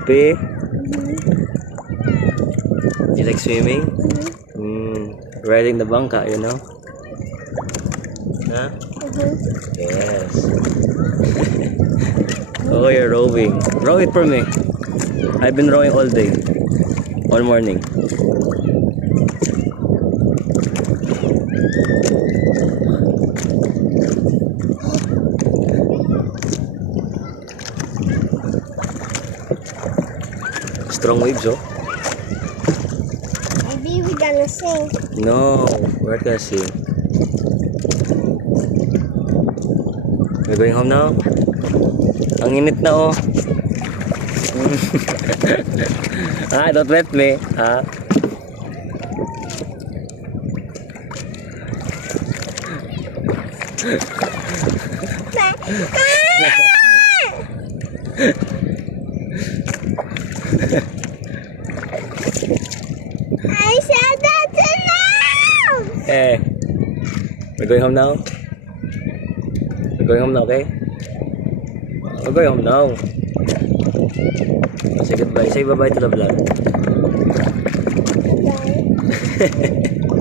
Happy? You like swimming? Riding the bangka, you know? Huh? Yes. Oh, you're rowing. Row it for me. I've been rowing all day. All morning. Strong waves, oh. Maybe we're gonna sing. No, we're gonna sing. We're going home now? Ang init na, oh. Ah, don't let me, ha? I said that's enough! Eh, we're going home now? We're going home now, okay? We're going home now. Say goodbye. Say bye-bye to the vlog. Bye.